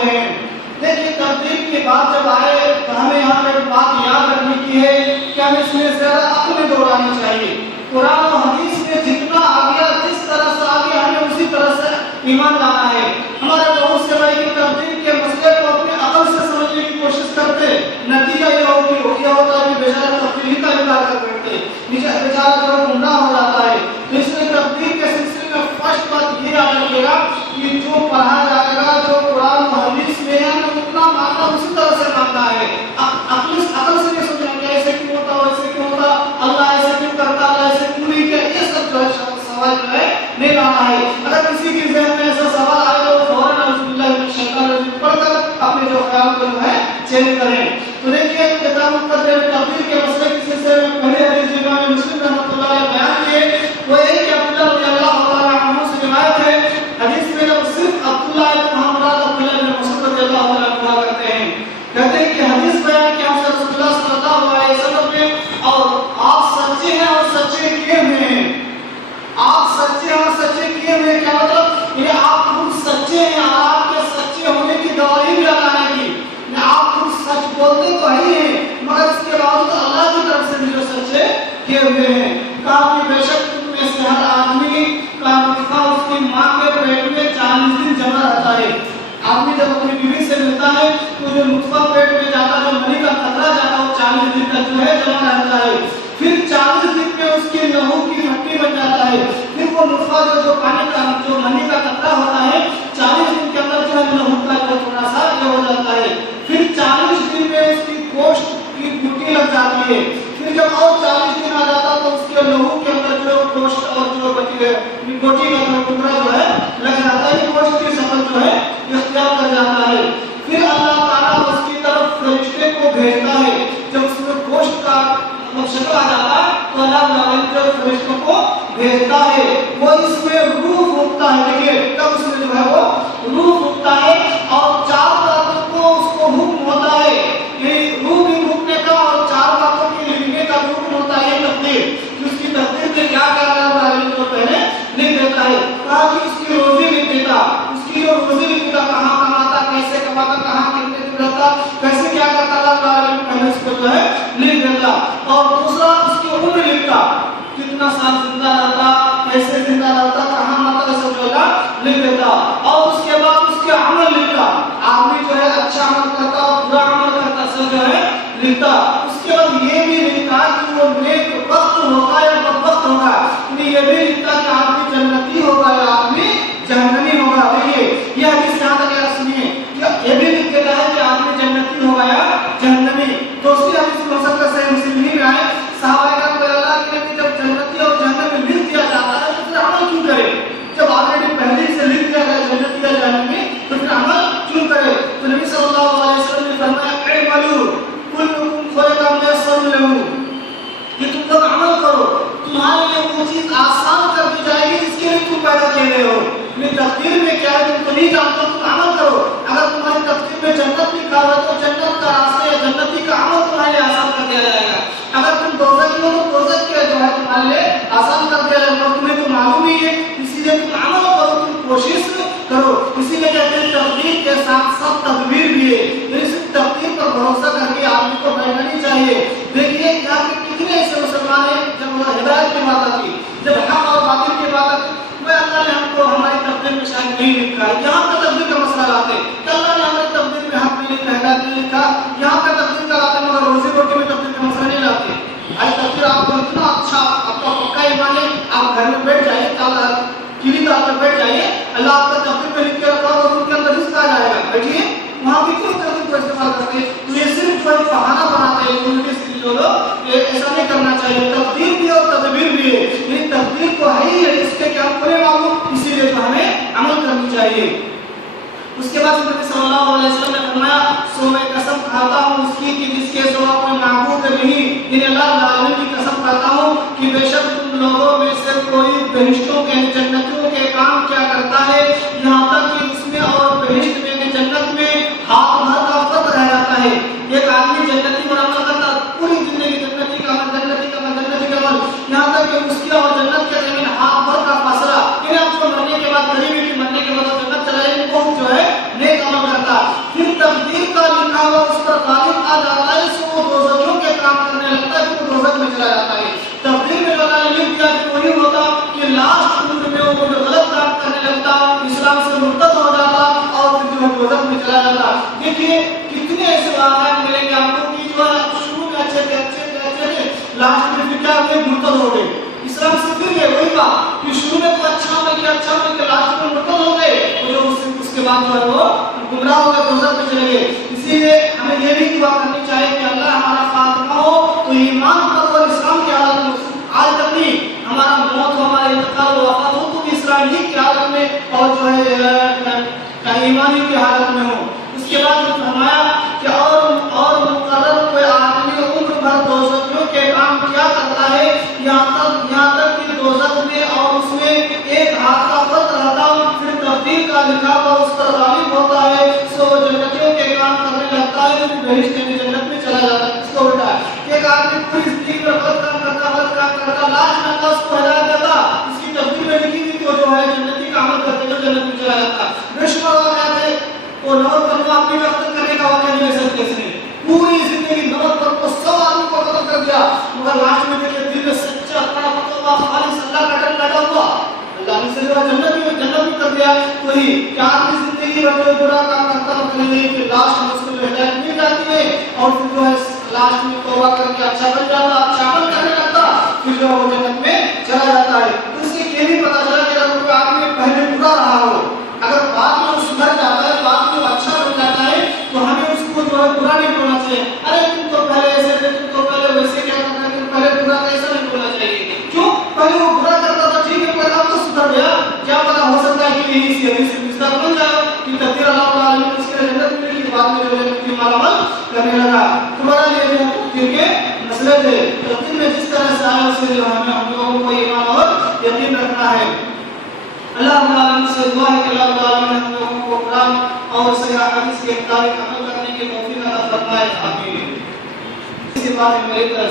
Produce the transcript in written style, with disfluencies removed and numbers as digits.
رہے ہیں۔ دیکھیے تقدیر کی بات جب آئے تو ہمیں یہاں پہ بات یاد رکھنے کی ہے کہ ہمیں اس میں زیادہ عقل دوڑانی چاہیے۔ قرآن و حدیث میں جتنا آ گیا، جس طرح سے آ گیا، ہمیں اسی طرح سے ایمان لانا ہے۔ ہمارے بہت سے بھائی کی تقدیر کے مسئلے کو اپنے عقل سے سمجھنے کی کوشش کرتے، نتیجہ یہ ہوتا ہے کہ بیچارہ تقدیر کا انکار کر بیٹھتے، بیچارہ جو گمراہ ہو جاتا ہے۔ اس لیے تقدیر کے سلسلے میں فرسٹ بات یہ یاد رکھے گا کہ جو پڑھا جائے گا، جو قرآن و حدیث میں ہے، ہمیں اتنا ماننا اسی طرح سے ماننا ہے۔ عقل سے نہیں سوچنا کہ ایسے کیوں ہوتا، ویسے کیوں ہوتا، اللہ ایسے کیوں کرتا، اللہ ایسے کیوں نہیں کیا، یہ سب جو ہے سوال جو ہے نہیں لانا ہے۔ اگر کسی کے ذہن میں ایسا سوال آئے تو فوراً اعوذ باللہ من الشیطان الرجیم پڑھ کر اپنے جو خیال کو جو ہے چینج کریں۔ تو دیکھیے کتاب مقدر تقدیر کے مسئلے کے سلسلے میں پہلے حدیث امام مسلم رحمۃ اللہ علیہ بیان کیے وہ ایک کہ عبداللہ رضی اللہ تعالیٰ عنہ سے روایت ہے، حدیث میں جب صرف عبداللہ ابن محمد عبداللہ ابن مسعود رضی اللہ تعالیٰ عنہ کرتے ہیں، کہتے ہیں کہ حدیث بیان کیا ہم سے رسول اللہ صلی اللہ علیہ وسلم نے، اور آپ سچے ہیں اور سچے کیے ہوئے ہیں۔ آپ سچے ہیں اور سچے کیے ہوئے ہیں، کیا مطلب؟ یہ آپ خود سچے ہیں اور آپ کے سچے ہونے کی گواہی بھی لگانے کی، آپ خود سچ بولتے تو ہی ہیں مگر اس کے باوجود اللہ کی طرف سے بھی جو سچے کیے ہوئے ہیں۔ کہا کہ بے شک تم میں سے ہر آدمی کا نطفہ اس کی ماں کے پیٹ میں 40 دن جمع رہتا ہے۔ آدمی جب اپنی بیوی سے ملتا ہے تو جو نطفہ پیٹ میں جاتا ہے، جو منی کا قطرہ جاتا ہے، وہ 40 دن تک جو ہے جمع رہتا ہے۔ پھر 40 دن میں اس کی لہو کی مٹی بن جاتا ہے۔ پھر وہ نطفہ جو پانی کا جو منی کا قطرہ ہوتا ہے، 40 دن کے اندر جو ہے لہو کا جو تھوڑا سا یہ ہو جاتا ہے۔ پھر 40 دن میں اس کی گوشت کی گوٹی لگ جاتی ہے۔ پھر جب اور 40 دن آ جاتا تو اس کے لہو کے اندر جو گوشت اور جو بچی ہے گوٹی کا جو ٹکڑا جو ہے لگ جاتا ہے، گوشت کی شکل جو ہے اختیار کر جاتا ہے۔ پھر اللہ تعالیٰ اس کی طرف فرشتے کو بھیجتا ہے۔ جب اس میں گوشت کا شکل آ جاتا ہے تو اللہ تعالیٰ جو فرشتوں کو بھیجتا ہے، وہ اس میں روح پھونکتا ہے۔ دیکھیے تب اس میں جو ہے وہ روح پھونکتا ہے اور 4 باتوں کو اس کو حکم ہوتا ہے، یہ روح بھی پھونکنے کا اور 4 باتوں کے لکھنے کا حکم ہوتا ہے۔ تقدیر اس کی تقدیر میں کیا کرنا ہے وہ پہلے لکھ دیتا ہے۔ کہا کہ اس کی روزی لکھ دیتا، اس کی جو روزی لکھ دیتا، کہاں کماتا، کیسے کماتا، کہاں کتنے دن رہتا، کیسے کیا کرتا، اللہ تعالیٰ پہلے اس کو جو ہے لکھ دیتا۔ اور دوسرا اس کی عمر لکھتا، کتنا سال زندہ رہتا، کیسے زندہ رہتا، کہاں مرتا، سب جو ہے لکھ دیتا۔ اور اس کے بعد اس کے عمل لکھتا، آدمی جو ہے اچھا عمل کرتا اور برا عمل کرتا، سب جو ہے لکھتا۔ اس کے بعد یہ بھی لکھتا کہ وہ نیک وقت ہوگا یا بدبخت ہوگا، یہ بھی لکھتا کہ آدمی جنتی ہوگا یا آدمی جہنمی ہوگا۔ دیکھیے یہ حدیث یہاں تک یاد سنیے، یہ بھی لکھ دیتا ہے کہ آدمی جنتی ہوگا یا جہنمی۔ دوسری حدیث میں سب کا صحیح مسلم میں آئے، صحابہ کرام رضی اللہ کے نبی جب جنتی اور جہنمی لکھ دیا جاتا ہے تو پھر عمل کیوں کرے؟ جب آلریڈی پہلے سے لکھ دیا گیا جنتی یا جہنمی تو پھر عمل کیوں کرے؟ تو نبی صلی اللہ علیہ وسلم نے فرمایا اعملوا کلکم خلق میسر لہ، کہ تم لوگ عمل کرو، تمہارے لیے وہ چیز آسان کر دی جائے گی جس کے لیے تم پیدا کیے گئے ہو۔ اپنی تقدیر میں کیا ہے تم تو نہیں جانتے، تم عمل کرو۔ اگر تمہاری تقدیر میں جنت لکھا ہوا تو جنت کا راستہ یا جنتی کا عمل تمہارے لیے آسان کر دیا جائے گا۔ اگر تم دوزخی ہو تو دوزخ کے جو ہے تمہارے لیے آسان کر دیا جائے گا، تمہیں تو معلوم ہی ہے، اسی لیے تم عمل کرو، تم کوشش کرو۔ اسی لیے کہتے ہیں تقدیر کے ساتھ ساتھ تدبیر بھی ہے، صرف تقدیر پر بھروسہ کر کے آدمی کو بیٹھنا نہیں چاہیے۔ دیکھیے یہاں پہ کتنے ایسے مسلمان ہیں جب ہدایت کی بات آتی، جب حق اور باطل کی بات آتی، وہ اللہ نے ہم کو ہماری تقدیر میں شاید نہیں لکھا ہے، یہاں پہ تقدیر کا مسئلہ لاتے کہ اللہ نے ہماری تقدیر میں حق نہیں لکھا، ہدایت نہیں لکھا، یہاں پہ تقدیر کا لاتے مگر روزی روٹی میں تقدیر کا مسئلہ نہیں لاتے۔ آج تقدیر آپ کو اتنا اچھا، آپ کا پکا ایمان ہے، آپ گھر میں بیٹھ جائیے، کیلی طور پر بیٹھ جائیے، اللہ آپ کا تقدیر میں لکھ کے رکھا اور ان کے اندر رزق آ جائے گا، بیٹھیے وہاں بھی کیوں تقدیر کو استعمال کرتے ہیں؟ تو یہ صرف کوئی بہانہ بناتے ہیں، ان کے جو لوگ ایسا نہیں کرنا چاہیے۔ تقدیر بھی اور تدبیر بھی ہے، یعنی تقدیر تو ہے ہی ہے، اس کے کیا کرے معلوم، اسی لیے تو ہمیں عمل کرنی چاہیے۔ اس کے بعد نبی صلی اللہ علیہ وسلم نے فرمایا سو میں قسم کھاتا ہوں اس کی کہ جس کے سوا کوئی معبود نہیں، یعنی اللہ العالمین کی قسم کھاتا ہوں کہ بے شک تم لوگوں میں سے کوئی بہشتوں کے جنتوں کے کام کیا کرتا ہے، یہاں تک کہ اس میں اور بہشت میں جنت میں ہاتھ بھر کا فرق رہ جاتا ہے۔ ایک آدمی جنتی منافع کرتا پوری زندگی جنتی کا عمل، جنتی کا عمل، جنتی کا عمل، یہاں تک کہ اس کی اور جنت کے درمیان ہاتھ بھر کا فاصلہ، یعنی آپ کو مرنے کے بعد غریبی کی مرنے کے بعد جنت چلا جائے، بہت جو ہے نیک عمل کرتا، تقدیر کا لکھا ہوا اس پر غالب آ جاتا ہے، سو وہ دوزخیوں کے کام کرنے لگتا ہے، پھر دوزخ میں چلا جاتا ہے۔ تقدیر میں اللہ نے لکھ دیا کہ وہی ہوتا کہ لاسٹ عمر میں وہ جو غلط کام کرنے لگتا، اسلام سے مرتد ہو جاتا اور پھر جو ہے دوزخ میں چلا جاتا۔ دیکھیے کتنے ایسے واقعات ملیں گے آپ کو کہ جو ہے شروع میں اچھے تھے، لاسٹ میں پھر کیا ہوئے، مرتد ہو گئے، اسلام سے پھر گئے۔ وہی بات کہ شروع میں تو اچھا میں کیا، لاسٹ میں مرتد ہو گئے، جو اس کے بعد جو ہے وہ گمراہ ہو گئے، دوزخ میں چلے گئے۔ اسی لیے ہمیں یہ بھی دعا کرنی چاہیے کہ اللہ ہمارا خاتمہ ہو تو ایمان پر اور اسلام کی حالت میں، آج تک نہیں، ہمارا موت ہو، ہمارا انتقال و وفات ہو تو بھی اسلامی کی حالت میں اور جو ہے ایمانی کی حالت میں ہو۔ اس کے بعد فرمایا کہ اور مقرر کوئی آدمی عمر بھر دوزخیوں کے کام کیا کرتا ہے، یہاں تک کہ دوزخ میں اور اس میں ایک ہاتھ کا فرق رہتا، پھر تقدیر کا لکھا ہوا اس پر غالب ہوتا ہے، سو وہ جنتیوں کے کام کرنے لگتا ہے، پھر بہشت میں جنت میں چلا جاتا ہے۔ اس کو الٹا ہے، ایک آدمی پوری زندگی میں غلط کام کرتا، لاش میں اللہ اس کو ہدایت دیتا، اس کی تقدیر میں لکھی ہوئی تو جو ہے جنتی کا عمل کرتے ہوئے جنت میں چلا جاتا۔ رشوت اور کہتے وہ نوٹ پر کو اپنی وقت کرنے کا واقعہ نہیں لے سکتے، اس نے پوری زندگی نوٹ پر کو 100 آدمی کو قتل کر دیا، مگر لاش میں دیکھے دل میں سچا کڑا فتوا خالص اللہ کا ڈر لگا ہوا، اللہ نے اسے جنت میں کر دیا۔ وہی کہ آدمی زندگی میں کوئی برا کام کرتا ہو کہ نہیں، پھر لاش میں اس کو ہدایت مل جاتی ہے اور پھر جو ہے لاش میں توبہ کر کے اچھا بن جاتا، اچھا عمل کرنے لگتا، پھر جو وہ جنت میں چلا جاتا ہے۔ تو اس سے یہ بھی پتہ چلا کہ اگر کوئی آدمی پہلے برا رہا ہو، اگر بعد میں وہ سدھر جاتا ہے، بعد میں وہ اچھا بن جاتا ہے، تو ہمیں اس کو جو ہے برا نہیں بولنا چاہیے، ارے تم تو پہلے ایسے تھے، تم تو پہلے ویسے کیا کرتے تھے، پہلے برا ایسا نہیں بولنا چاہیے۔ کیوں؟ پہلے وہ برا کرتا تھا، ٹھیک ہے، پر اب تو سدھر گیا، کیا پتا ہو سکتا ہے کہ یہی سی حدیث مصداق بن جائے کہ تقدیر اللہ تعالیٰ نے اس کے جنت میں کی بعد میں جو ہے کی مال عمل کرنے لگا۔ تمہارا یہ جو تقدیر کے مسئلے تھے، تقدیر میں جس طرح سے آیا اسے جو ہم لوگوں کو ایمان اور یقین رکھنا ہے۔ اللہ تعالیٰ سے دعا ہے کہ اللہ تعالیٰ نے ہم لوگوں کو قرآن اور صحیح حدیث کے مطابق عمل کرنے کی توفیق عطا فرمائے، آمین۔ اسی بات میں میری طرف